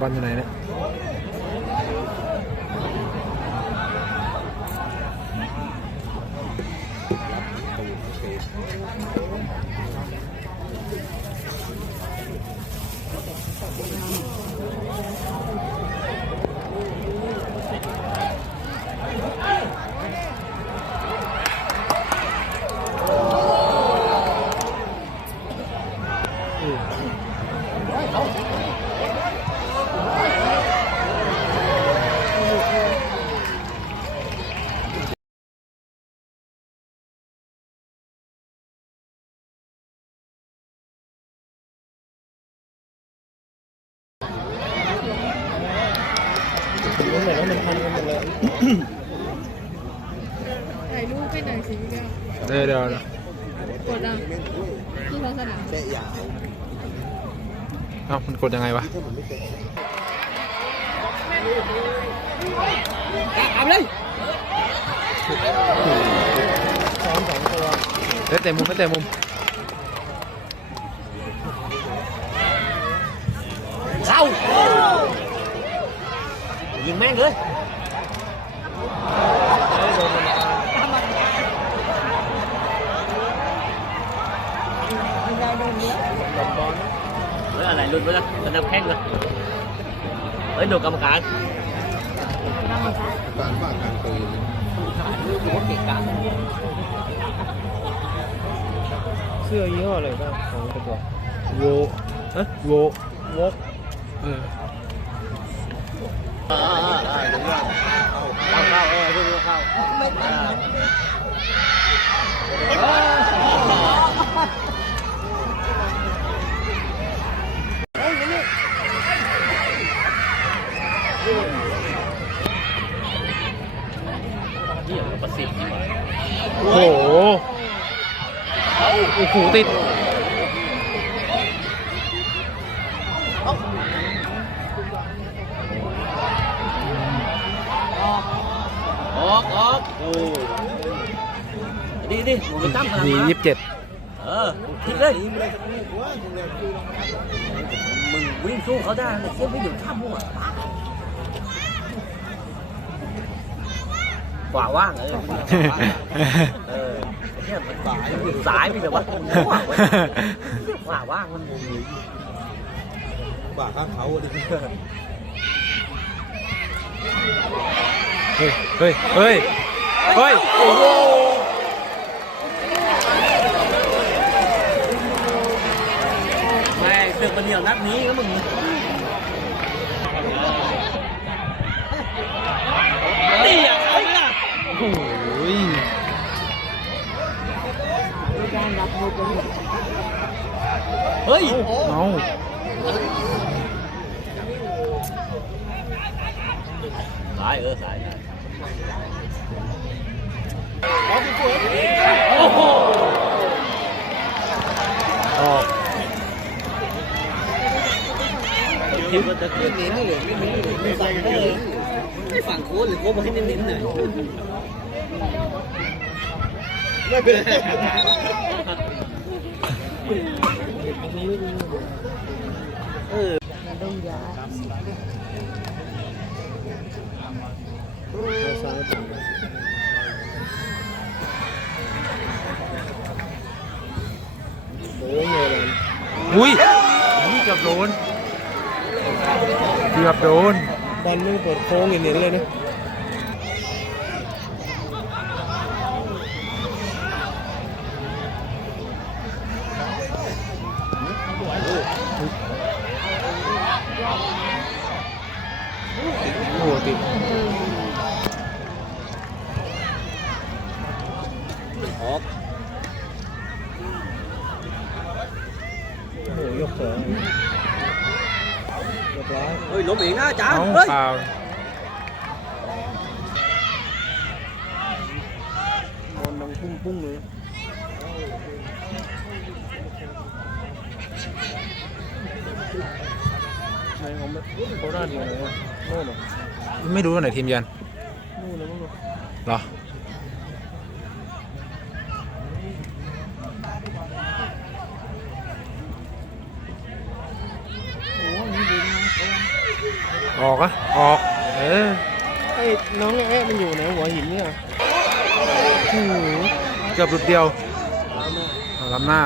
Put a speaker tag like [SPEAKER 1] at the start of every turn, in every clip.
[SPEAKER 1] บอลอยู่ไหนเนี่ยรู้ไหมว่า นพันกันหมดเลย
[SPEAKER 2] ถ่ายรูปให้หน่อยสิพี่แก้ว
[SPEAKER 1] เดี๋ยวเดี๋ยวเดี๋ยว
[SPEAKER 2] กดอะที่ท้องสนาม
[SPEAKER 1] เอ้ามันกดยังไงวะ
[SPEAKER 3] เอาเลย
[SPEAKER 1] เอ้ยเตะมุมไม่เตะมุม
[SPEAKER 3] เข้า ยิงแม่งเลยเฮ้ยอะไรลุ้นไปแล้วสนับแข้งเลยเฮ้ยโดนกรร เก่งกาจ
[SPEAKER 1] เสื้อยี่ห้ออรบ้างของกระบอกโวเอ๊ะโววกเข้า
[SPEAKER 3] เข้าเออรู้ว่างประสิทธิ์ดีกว่า
[SPEAKER 1] โอ้โหโอ้โหติด
[SPEAKER 3] ออกออกโอ้ ดีดิหมูไปตั้มสนาม
[SPEAKER 1] ดี
[SPEAKER 3] ม้า
[SPEAKER 1] ยี่สิบเจ็ด
[SPEAKER 3] เออคิดเลยมึงวิ่งสู้เขาได้เลยเทียบไม่อยู่ท่ามั่วขวาว่างเออเออเนี่ยมันสายสายมีแต่ว่าขวาว่างขวาว่างมันมุมนี้
[SPEAKER 4] ป่าข้างเขาดิ
[SPEAKER 1] เฮ้ยเฮ้ยเฮ้ยเฮ้ยโอ้โห
[SPEAKER 3] แม่งเสือกมาเดียวนัดนี้ก็มึงนี่อะไอ้น่ะ
[SPEAKER 1] โอ้ย
[SPEAKER 3] เฮ้ย
[SPEAKER 1] เอา
[SPEAKER 3] สายเออสาย
[SPEAKER 1] ออก
[SPEAKER 3] คิดว่าจะ เกิดนี้ไม่เลยไม่ไม่ไม่ใส่เลยไม่ฝั่งโค้ดหรือโค้ดมาให้เน้นๆหน่อย
[SPEAKER 4] ไม่เป็นไร
[SPEAKER 3] เออ
[SPEAKER 1] อุ้ยนี่เกือบโดน เกือบโดน
[SPEAKER 4] บอลไม่เปิดโค้งเนียนๆเลยนะ
[SPEAKER 1] โอ้โหติด
[SPEAKER 3] ออก
[SPEAKER 4] โอ้โหยกสองยกร้อย
[SPEAKER 3] เฮ้ยล้มเองนะอาจารย์
[SPEAKER 1] เอา
[SPEAKER 3] เฮ้ย
[SPEAKER 1] เปล่า
[SPEAKER 4] บอลดังปุ้งปุ้งๆเลยในของแบบโคราชอยู่ไหนอะโน่นเหรอ
[SPEAKER 1] ไม่รู้ว่าไหนทีมยัน
[SPEAKER 4] นู่นนะมั้งเหรอ
[SPEAKER 1] เหรอ
[SPEAKER 4] โอ้ยนี่ดีนะ
[SPEAKER 1] ออกอะออก เออไอ้น้องเอ๊ะมันอยู่ไหนหัวหินเนี่ยโอ้โหเกือบหลุดเดียวเอาล้ำหน้า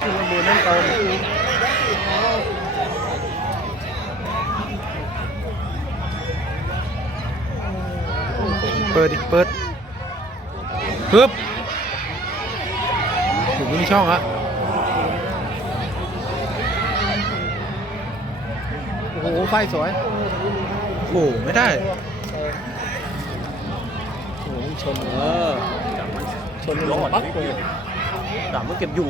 [SPEAKER 4] ที่มันบูนั่นโต
[SPEAKER 1] เปิดดิ เปิด ปึ๊บถึงไม่มีช่องอะโอ้โห ไฟสวย โอ้โห ไม่ได้
[SPEAKER 4] โอ้โหชน
[SPEAKER 3] เออจับมัน
[SPEAKER 4] ชนมันปั๊บเลย
[SPEAKER 3] จับมันเก็บอยู่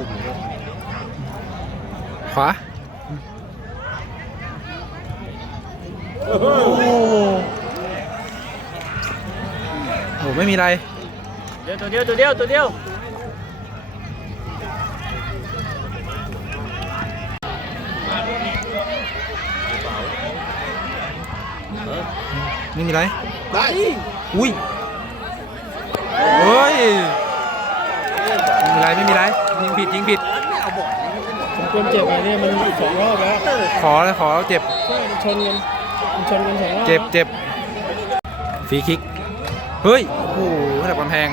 [SPEAKER 1] ขวา โอ้โหโอ้โหไม่มีอะไร
[SPEAKER 3] เดียวตัวเดียวตัวเดียวตัวเดียว
[SPEAKER 1] ไม่มีอะไรอุ้ยเฮ้ยไม่มีไรไม่มีไรยิงผิดยิงผิด
[SPEAKER 4] ผมควรเจ็บไงเนี่ยมันสองรอบแล้ว
[SPEAKER 1] ขอเลยขอเจ็บ
[SPEAKER 4] ใช่มันชนกันมันชนกันสองรอบ
[SPEAKER 1] เจ็บเจ็บฟรีคิก เฮ้ย โอ้โหระดับกำแพง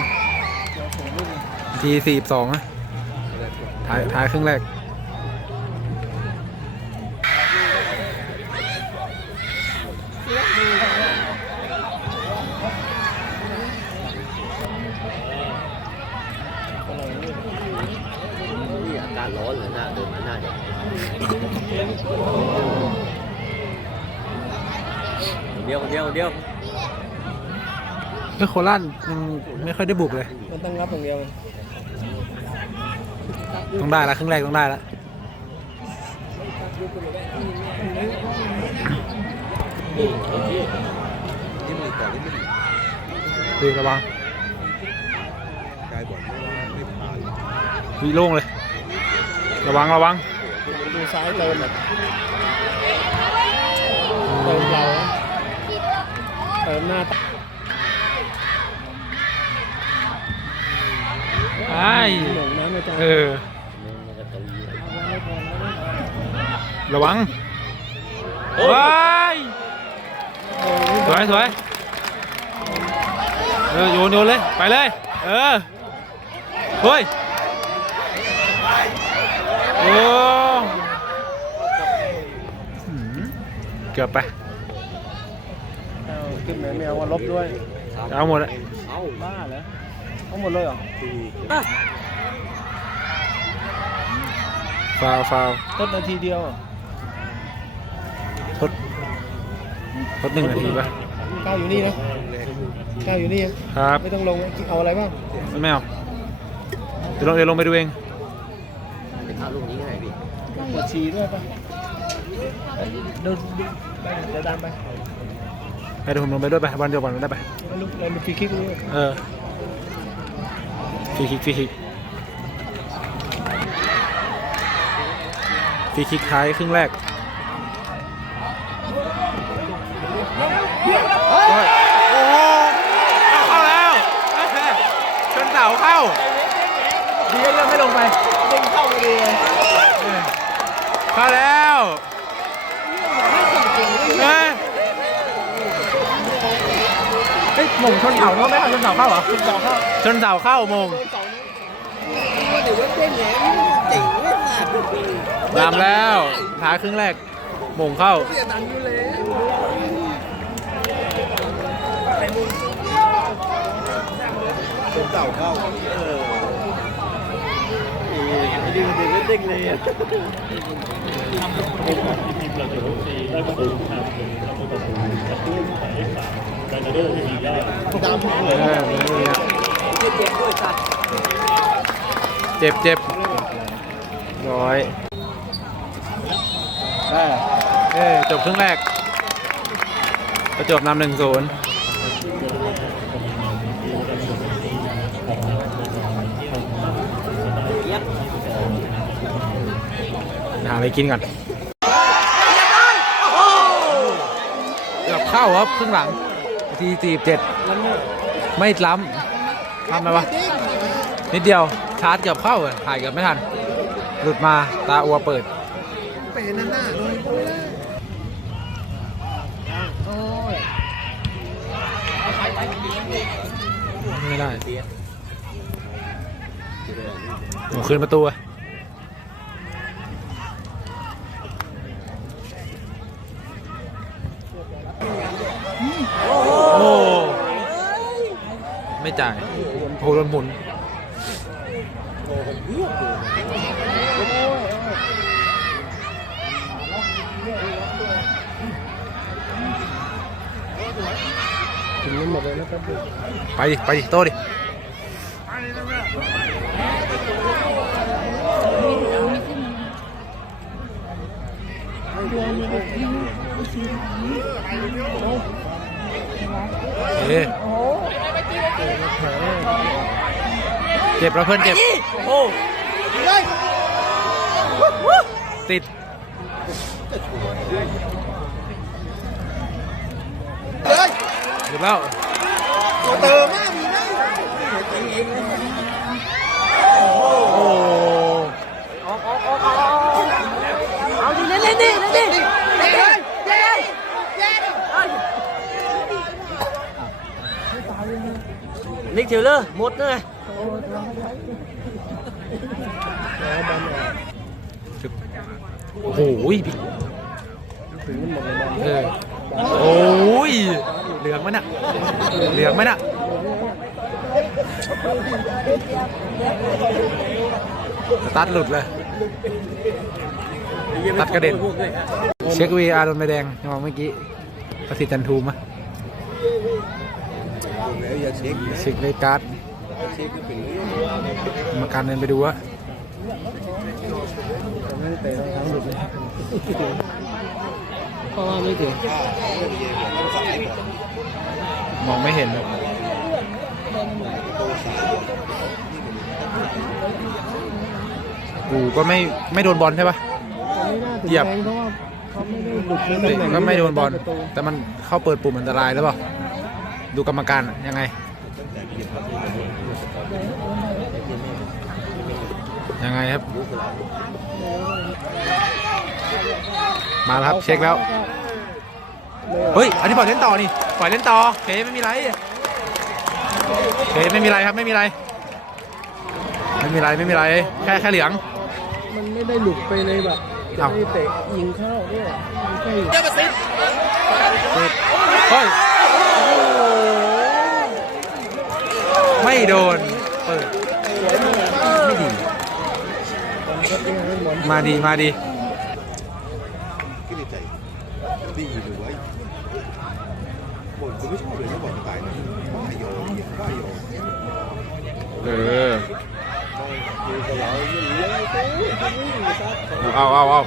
[SPEAKER 1] ทีสี่สองอะท้ายท้ายครึ่งแรก
[SPEAKER 3] นี่อากาศร้อนเลยนะเดินมาหน้าเด็กเดียวเดียวเดียว
[SPEAKER 1] เฮ้ยโคราชยังไม่ค่อยได้บุกเลย
[SPEAKER 4] มันต้องรับอย่างเดียว
[SPEAKER 1] ต้องได้ละครึ่งแรกต้องได้ละดูระวังวิโล่งเลย ระวังระวัง
[SPEAKER 4] ดูซ้ายเติมแบบเติมเราเติมหน้า
[SPEAKER 1] ไอ้
[SPEAKER 4] หลงน้ำอาจารย์
[SPEAKER 1] เออ ระวังว้ายสวยสวยเออโยนโยนเลย ไปเลย เออ เฮ้ย โอ้หืมเกือบไป
[SPEAKER 4] เอาขึ้นไหนไม่เอาว่าลบด้วย
[SPEAKER 1] เอาหมดอะ
[SPEAKER 3] เอ้า
[SPEAKER 4] บ้าเหรอ เอาหมดเลยเหรอ
[SPEAKER 1] ฟาวฟาว
[SPEAKER 4] ต้นนาทีเดียวเหรอ
[SPEAKER 1] ทดทดหนึ่งนาทีป่ะ
[SPEAKER 4] ก้าวอยู่นี่นะก้าวอยู่นี่นะครับ ไม่ต้องลงเอาอะไรบ้าง
[SPEAKER 1] ไม่เอาเดี๋ยวลงเดี๋ยวลงไปดูเอง
[SPEAKER 3] เป็นท่าลูกนี้ไงพี่
[SPEAKER 4] ปวดฉี่ด้วยปะเดินไปเดี๋ยวตามไป
[SPEAKER 1] ให้เดี๋ยวผมลงไปด้วยไปวันเดียวก่อนได้ไป
[SPEAKER 4] เราลุกเราลุกฟรีคิกนี่
[SPEAKER 1] เออ ฟรีคิกฟรีคิกฟรีคิกท้ายครึ่งแรกโอ้โอ้โหเข้าแล้วชนเสาเข้า
[SPEAKER 4] ดีก็ยังไม่ลงไปเด้งเข้าไปดีเข้า
[SPEAKER 1] แล้วเอ้ย
[SPEAKER 4] เฮ้ยห ม่งชนเสาเนาะไม่ทันชนเสาเข้าเหรอชนเสาเข้า
[SPEAKER 1] ชนเสาเข้าโมงตามแล้วท้ายครึ่งแรกโมงเข้า
[SPEAKER 3] เต่าเข้าเออไอ้ดิมันเด็กเด็กเลย อะ
[SPEAKER 1] เออไม่มีอะ
[SPEAKER 3] เจ็บด้วยสัตว์
[SPEAKER 1] เจ็บเจ็บร้อย
[SPEAKER 4] เออ
[SPEAKER 1] เอ้ยจบครึ่งแรกประจบนำหนึ่งศูนย์หาอะไรกินก่อน เข้าครับครึ่งหลังทีสี่สิบเจ็ดไม่ล้ำทำไมวะนิดเดียวชาร์จเกือบเข้าถ่ายเกือบไม่ทัน หลุดมาตาอัวเปิด
[SPEAKER 4] เปนนั่นน่ะโดยกูเลย
[SPEAKER 1] ไม่ได้โอ้คืนประตูอะโอ้ ไม่ จ่าย โอ้โดนหมุน
[SPEAKER 4] ถึงมันหมดเลยนะครับ
[SPEAKER 1] ไปดิ ไปดิ โตดิ เอ๊ะเจ็บแล้วเพื่อนเจ็บ
[SPEAKER 3] โอ้
[SPEAKER 1] ติดหยุดแล้ว
[SPEAKER 4] เติมมากมีนะ
[SPEAKER 1] โอ้
[SPEAKER 3] ออกออกออกออกเอาดิเล่นเล่นดิเล่นดิเล่นดิเล่น นิกเทเลอร์หมดเลย
[SPEAKER 1] โอโหพี่
[SPEAKER 4] งนหมดเลยบอ
[SPEAKER 1] อโอ้ยเหลืองมันอะเหลืองมันอะสตาร์ทหลุดเลย ตัดกระเด็น เช็ควีอาร์โดนใบแดงมองเมื่อกี้ประสิทธิ์จันทูมะ
[SPEAKER 4] อย่าเช็ค
[SPEAKER 1] เช็คเลยการ์ด
[SPEAKER 4] เช็คก็เป็น
[SPEAKER 1] กรรมการเดินไปดูวะ
[SPEAKER 4] ไม่ได้เตะทั้งหลุดเลยเพราะว่าไม่ถึง
[SPEAKER 1] มองไม่เห็นกูก็ไม่ไม่โดนบอลใช่ปะ
[SPEAKER 4] ไม่น่าถึง
[SPEAKER 1] เหยียบ
[SPEAKER 4] แรงเพราะว่าเขาไม่ได้หลุดใน
[SPEAKER 1] เตะ
[SPEAKER 4] ตำแหน่ง
[SPEAKER 1] ก็ไม่โดนบอล
[SPEAKER 4] ประตู
[SPEAKER 1] แต่มันเข้าเปิดปุ่มอันตรายหรือเปล่า ดูกรรมการอะยังไง ยังไงครับ มาแล้วครับเช็คแล้ว เฮ้ย อันนี้ปล่อยเล่นต่อนี่ปล่อยเล่นต่อเคไม่มีไรเคไม่มีไรครับไม่มีไร ไม่มีไรไม่มีไรแค่แค่เหลือง
[SPEAKER 4] มันไม่ได้หลุดไปเลยแบบจะ
[SPEAKER 1] เอ้า
[SPEAKER 4] ไม่เตะยิงเข้าด้วยมันแค่อยู่
[SPEAKER 1] เฮ้ย ไม่โดน เปิด ไม่ดี มาดี มาดี
[SPEAKER 5] cái này chạy đi gì được vậy bọn tôi biết không được nó bọn tài này quá dồ quá dồ
[SPEAKER 1] เออเอาเอาเอา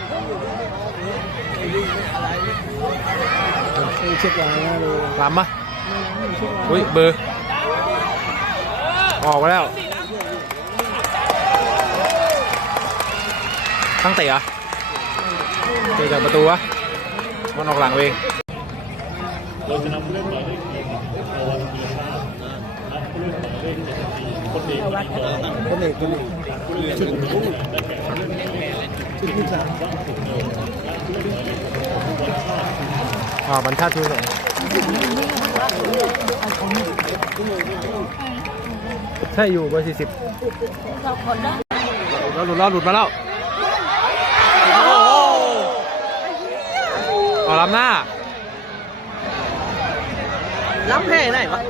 [SPEAKER 4] เช็คลายนะดู
[SPEAKER 1] ล้ำปะอุ้ยเบอร์ ออกมาแล้วตั้งเตะเหรอะเตะจากประตูวะมันออกหลังเอง
[SPEAKER 4] คนเอกคนเอกชุดชุดที่สาม
[SPEAKER 1] อ่าบรรทัดชูสอง ใช่อยู่เบอร์สี่สิบหลุดแล้วหลุดมาแล้ว โอ้โหเอาล้ำหน้า
[SPEAKER 3] ล้ำแพ้ไหนวะ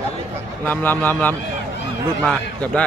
[SPEAKER 1] ล้ำล้ำล้ำล้ำอืมหลุดมาเกือบได้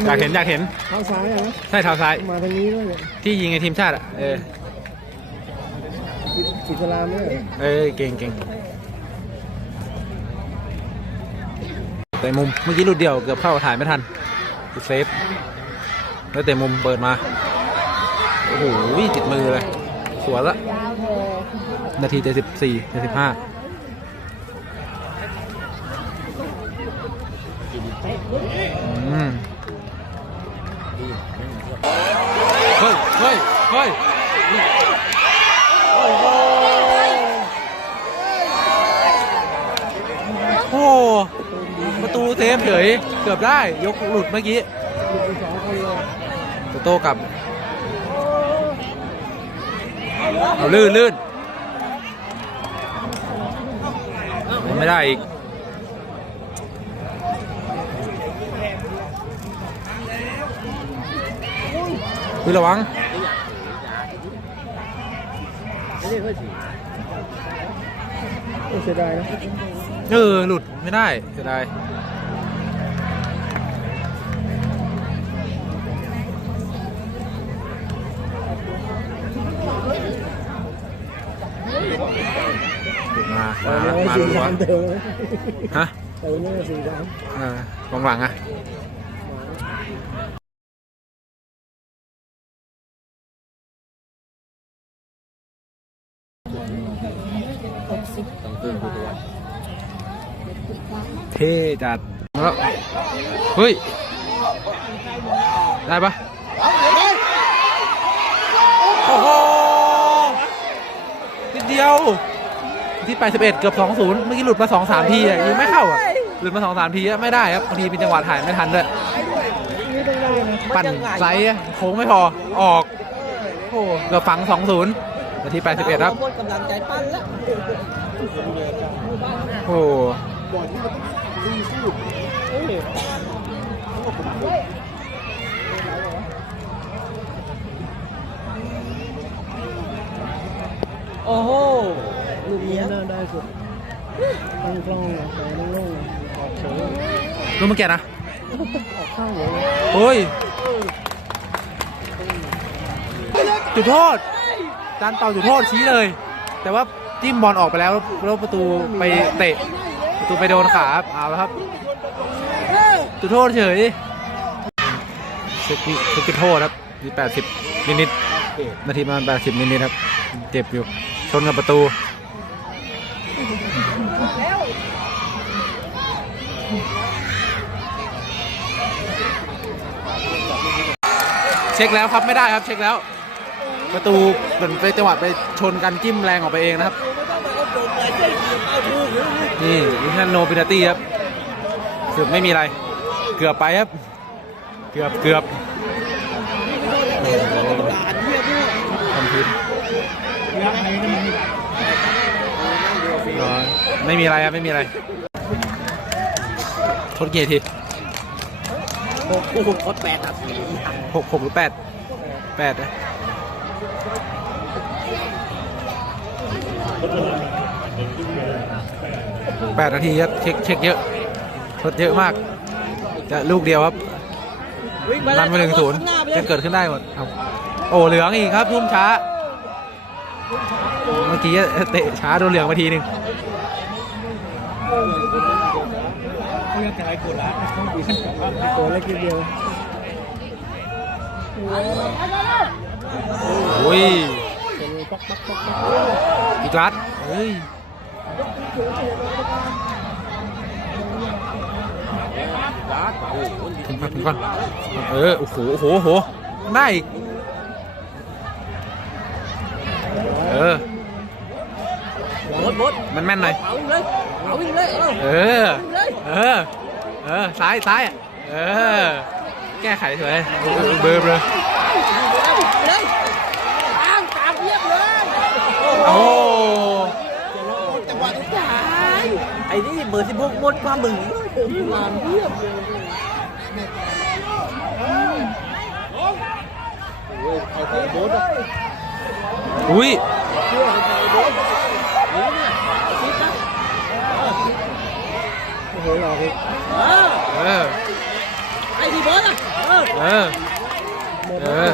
[SPEAKER 1] มือโดน
[SPEAKER 4] เขียนเลยก็ได้นะ
[SPEAKER 2] เขาไม่ได้กินทุก
[SPEAKER 4] ตัวเล็กนิดเดียวตัวเล็ก
[SPEAKER 1] เอ้ยอยากเห็นอยากเห็น
[SPEAKER 4] เท้าซ้ายอะนะ
[SPEAKER 1] ใช่เท้าซ้าย
[SPEAKER 4] มาทางนี้ด้วยเนี่ย
[SPEAKER 1] ที่ยิงในทีมชาติอะเออ
[SPEAKER 4] อิอิสลามเนี่ย
[SPEAKER 1] เอ้ยเก่งเก่งแต่มุมเมื่อกี้หลุดเดียวเกือบเข้าถ่ายไม่ทันเซฟแล้วแต่มุมเปิดมาโอ้โหติดมือเลย สวยละ นาทีเจ็ดสิบสี่เจ็ดสิบห้าอืมเฮ้ย เฮ้ย เฮ้ย โอ้โหประตูเซฟเฉย เกือบได้ยกหลุดเมื่อกี้
[SPEAKER 4] ลูกไปสองคนเลย
[SPEAKER 1] โตโต้กลับเอาลื่นลื่นมันไม่ได้อีกคือระวัง
[SPEAKER 3] ไม่ได้เพื่อฉีด
[SPEAKER 4] โอ้เสียดายนะ
[SPEAKER 1] เออหลุดไม่ได้เสียดาย มา
[SPEAKER 4] อ
[SPEAKER 1] มา
[SPEAKER 4] สี่
[SPEAKER 1] รัว
[SPEAKER 4] สามเติม
[SPEAKER 1] ฮะ
[SPEAKER 4] เติมเนี่ยสี่สาม
[SPEAKER 1] เออกองหลังอะ
[SPEAKER 3] ต้องตื่นตัว
[SPEAKER 1] เท่จัดแล้วเฮ้ย ได้ปะโอ้โหนิดเดียว ที่ไป 11 เกือบ 2-0 เมื่อกี้หลุดมา 2-3 ทีอะยังไม่เข้าอะหลุดมา 2-3 ทีอะไม่ได้ครับบางทีเป็นจังหวะถ่ายไม่ทันด้วย
[SPEAKER 4] นี่ต้องได้นะ
[SPEAKER 1] ปั่นไซส์อะโค้งไม่พอออกโอ้โหเกือบฝัง 2-0นาที 81 ครับ
[SPEAKER 3] หมดกำลังใจปั้นแล้ว
[SPEAKER 1] โอ้โห
[SPEAKER 5] บอลที่มันต้องรีสู้
[SPEAKER 4] เอ้ย
[SPEAKER 3] โอ้โห ลูก
[SPEAKER 4] นี่
[SPEAKER 3] เนี้ย
[SPEAKER 4] น่าได้สุดตั้งกล้องนะแต่โล่งๆนะออกเฉย
[SPEAKER 1] รู้เมื่อกี้นะ
[SPEAKER 4] ออกข้างเลยนะ
[SPEAKER 1] เฮ้ย จุดโทษจานเป่าจุดโทษชี้เลย แต่ว่าจิ้มบอลออกไปแล้วแล้วประตูไปเตะ ประตูไปโดนขาครับเอาแล้วครับ จุดโทษเฉยเช็คเช็คจุดโทษครับทีแปดสิบนิดๆนาทีประมาณแปดสิบนิดๆครับ เจ็บอยู่ ชนกับประตู เช็คแล้วครับไม่ได้ครับเช็คแล้ว ประตูเหมือนไปจังหวะไปชนกันจิ้มแรงออกไปเองนะครับนี่ดิชันโนปินาตี้ครับเกือบไม่มีอะไร เกือบไปครับ เกือบเกือบทำผิดไม่มีอะไรครับไม่มีอะไร ทดเกียร์ที
[SPEAKER 3] โอ้โหโคตรแปดนาที
[SPEAKER 1] หกหกหรือแปดแปดนะแปดนาทีครับเช็คเช็คเยอะทดเยอะมาก จะลูกเดียวครับรันไปหนึ่งศูนย์จะเกิดขึ้นได้หมดโอ้เหลืองอีกครับทุ่มช้า เมื่อกี้เตะช้าโดนเหลืองมาทีหนึ่ง
[SPEAKER 4] ตัวเล็กนิดเดียว
[SPEAKER 1] โอ้ย
[SPEAKER 4] ตัวเล็กปักปักปักปัก
[SPEAKER 1] อีกลัดเฮ้ยถึงก่อนถึงก่อนเออ โอ้โห โอ้โห โอ้โห ได้อีก เออ
[SPEAKER 3] มดมด
[SPEAKER 1] มันแม่นหน่อย
[SPEAKER 3] เอาอีกเลย เอาอีกเลย เออ
[SPEAKER 1] เออ
[SPEAKER 3] เอาอีกเลย
[SPEAKER 1] เออ เออ ซ้ายซ้ายอะเออ แก้ไขสวยเบอร์เบอร์
[SPEAKER 3] เลยตาม
[SPEAKER 1] โอ้
[SPEAKER 5] จังหวะทุกอย่าง
[SPEAKER 3] ไอ้นี่เบอร์สิบหกหมดความมึง
[SPEAKER 4] งานเพียบเลยโอ้ยเอาใส่โบ๊ทอะ
[SPEAKER 1] อุ้ย
[SPEAKER 4] เชื่อใส่โบ๊ทนี่เนี่ยคิดนะ โอ้โหหลอกอีก
[SPEAKER 3] เออ
[SPEAKER 1] เออ
[SPEAKER 3] ไอ้ที่เบอร์อะเออ
[SPEAKER 1] เออ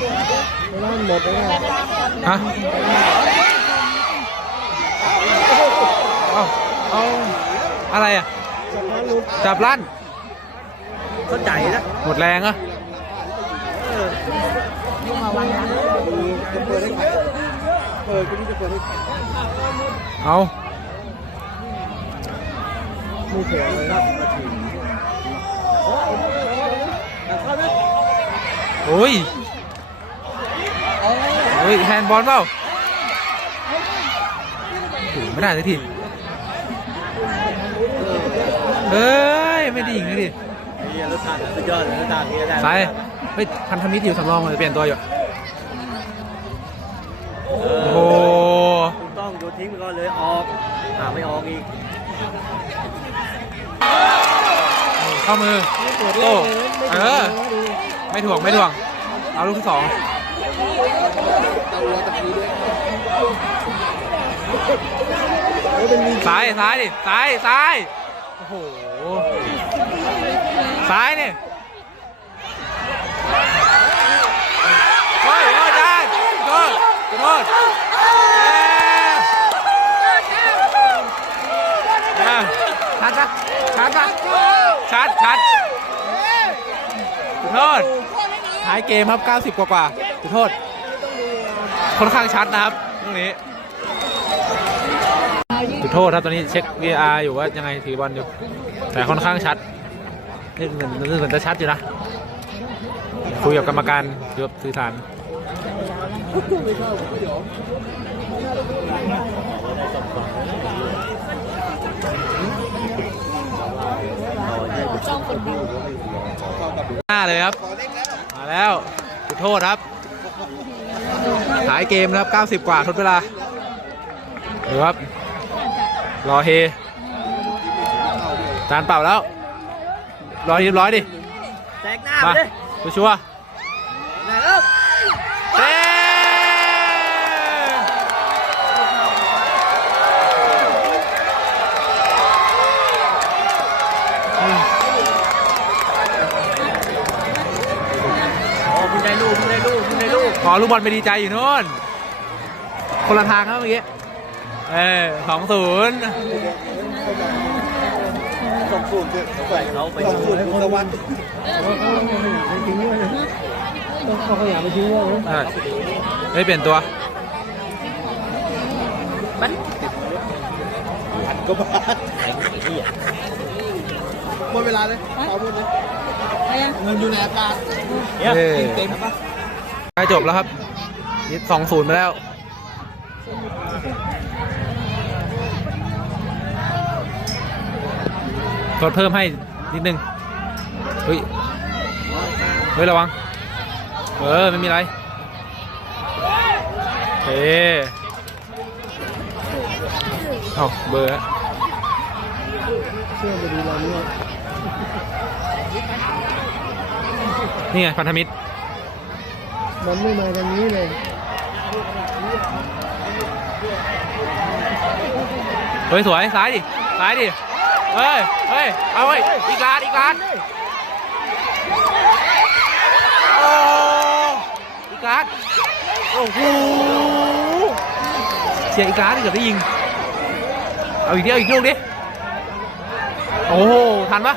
[SPEAKER 4] หมด
[SPEAKER 1] เอ
[SPEAKER 4] แล้ว
[SPEAKER 1] ออีกัส
[SPEAKER 3] ไม่ได้มีเพื่อนอะไรเลย
[SPEAKER 4] ตัวสำรองไม่มีแล้วยิบ
[SPEAKER 1] เอาเอาเบอร์
[SPEAKER 4] ไม่น่าหมดเลยนะ
[SPEAKER 1] ฮะเอาเอาอะไรอะ
[SPEAKER 4] จากนั้นลุก
[SPEAKER 1] จับลั่น
[SPEAKER 3] เข้าใจนะ
[SPEAKER 1] หมดแรงอะ
[SPEAKER 2] ยุ่งมาวันละ
[SPEAKER 4] จะเปิดให้ใครเปิดก็นี่จะเปิดให้ใคร
[SPEAKER 1] เอา
[SPEAKER 4] ไม่แข็งเลยนะ
[SPEAKER 3] เข้านะ
[SPEAKER 1] โอ้ย้ยแฮนด์บอลเปล่าไม่ได้สักทีเฮ้ย ไม่ดีอย่างนี้ดิ
[SPEAKER 3] เฮียรถถังสุดยอดรถถังเฮียได้
[SPEAKER 1] ซ้ายเฮ้ยพันธมิตรอยู่สำรองเลยเปลี่ยนตัวอยู่โอ้โห
[SPEAKER 3] ถูกต้องโยนทิ้งไปก่อนเลยออกหาไม่ออกอีก
[SPEAKER 1] เข้ามือโอ้
[SPEAKER 4] เอ
[SPEAKER 1] อ ไม่ถ่วงไม่ถ่วง เอาลูกที่สอง
[SPEAKER 4] ตัวตะกี้ด้วยโอ้เป็นมี
[SPEAKER 1] ซ้ายซ้ายดิซ้ายซ้ายโอ้โหซ้ายเนี่ยเฮ้ยโทษโทษโทษชัดปะชัดปะชัดชัดโทษท้ายเกมครับ 90 กว่ากว่าโทษ ค่อนข้างชัดนะครับตรงนี้จุดโทษครับตอนนี้เช็ค VR อยู่ว่ายังไงถือบอลอยู่ แต่ค่อนข้างชัดนี่เหมือนเหมือนจะชัดอยู่นะ คุยกับกรรมการเกือบสื่อสารหน้าเลยครับ มาแล้วจุดโทษครับ หายเกมนะครับ 90 กว่าทดเวลาดูครับ รอเฮจานเปล่าแล้ว รอเรียบร้อยดิ
[SPEAKER 3] แตกหน้า
[SPEAKER 1] มา
[SPEAKER 3] เลย
[SPEAKER 1] ชัวร์
[SPEAKER 3] นะครับ
[SPEAKER 1] ๆเต้อืม
[SPEAKER 3] โอ้คุณได้ลูกคุณได้ลูกคุณได้ ลูก
[SPEAKER 1] ขอลูกบอลไปดีใจอยู่นู่น คนละทางครับเมื่อกี้เออสองศูนย์
[SPEAKER 5] สองศูนย์เนี่ย
[SPEAKER 3] ไปเขาไป
[SPEAKER 5] สองศูนย์คุณตะวัน
[SPEAKER 4] ไปทิ้งด้วยนะต้องเข้าขยะไปทิ้งด้วยนะ
[SPEAKER 1] เฮ้ยเปลี่ยนตัว
[SPEAKER 3] ไป
[SPEAKER 5] ก็บ้า
[SPEAKER 3] ไอ้เหี้ย
[SPEAKER 5] หมดเวลาเลยเอาหมดเลย
[SPEAKER 2] ไปยัง
[SPEAKER 5] เงินอยู่ในอากาศ
[SPEAKER 3] เนี่ย
[SPEAKER 1] เอ้ย
[SPEAKER 5] เต็มปะ
[SPEAKER 1] ใก ล้จบแล้วครับนี่สองศูนย์ไปแล้วทดเพิ่มให้นิดนึง เฮ้ย เฮ้ย ระวัง เออ ไม่มีไรโอเคเอ้าเบอร์อ
[SPEAKER 4] เชื่อไปดูเราเนี่ย
[SPEAKER 1] นี่ไงพันธมิตร
[SPEAKER 4] มันไม่มาทางนี้เลย
[SPEAKER 1] เฮ้ยสวยซ้ายดิ ซ้ายดิ เฮ้ย เฮ้ย เอาเฮ้ย อีกลานอีกลานโอ้อีกลานโอ้โหเสียอีกลานเกือบได้ยิง เอาอีกเดียวอีกลูกดิ โอ้โห ทันปะ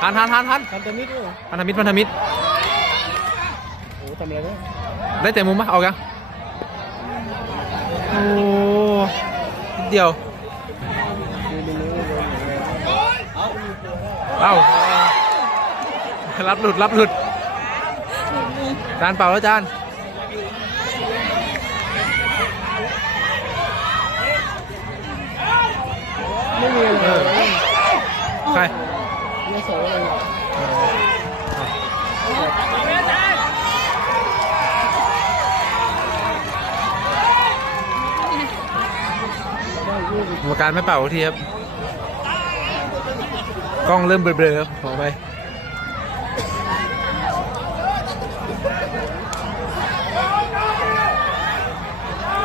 [SPEAKER 1] ทันทันทันทัน
[SPEAKER 4] ทำแต่มิดด้วยเหรอ
[SPEAKER 1] พันธมิตรพันธมิตร
[SPEAKER 4] โอ้ทำอะ ได้
[SPEAKER 1] แต่มุมปะเอากันโอ้เดียว เอารับหลุด รับหลุดจานเปล่าแล้วจาน
[SPEAKER 4] ไม่มี
[SPEAKER 1] เลยใคร การไม่เป่าทีครับ กล้องเริ่มเบลอๆครับขอไป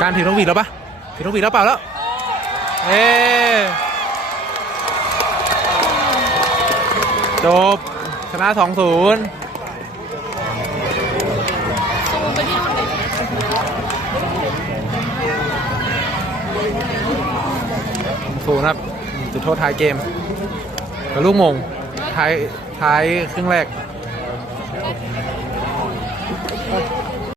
[SPEAKER 1] การถือนกหวีดแล้วปะถือนกหวีดแล้วเปล่าแล้ว เอ๊จบชนะสองศูนย์ ศูนย์ครับจุดโทษท้ายเกมกับลูกมงท้ายท้ายครึ่งแรก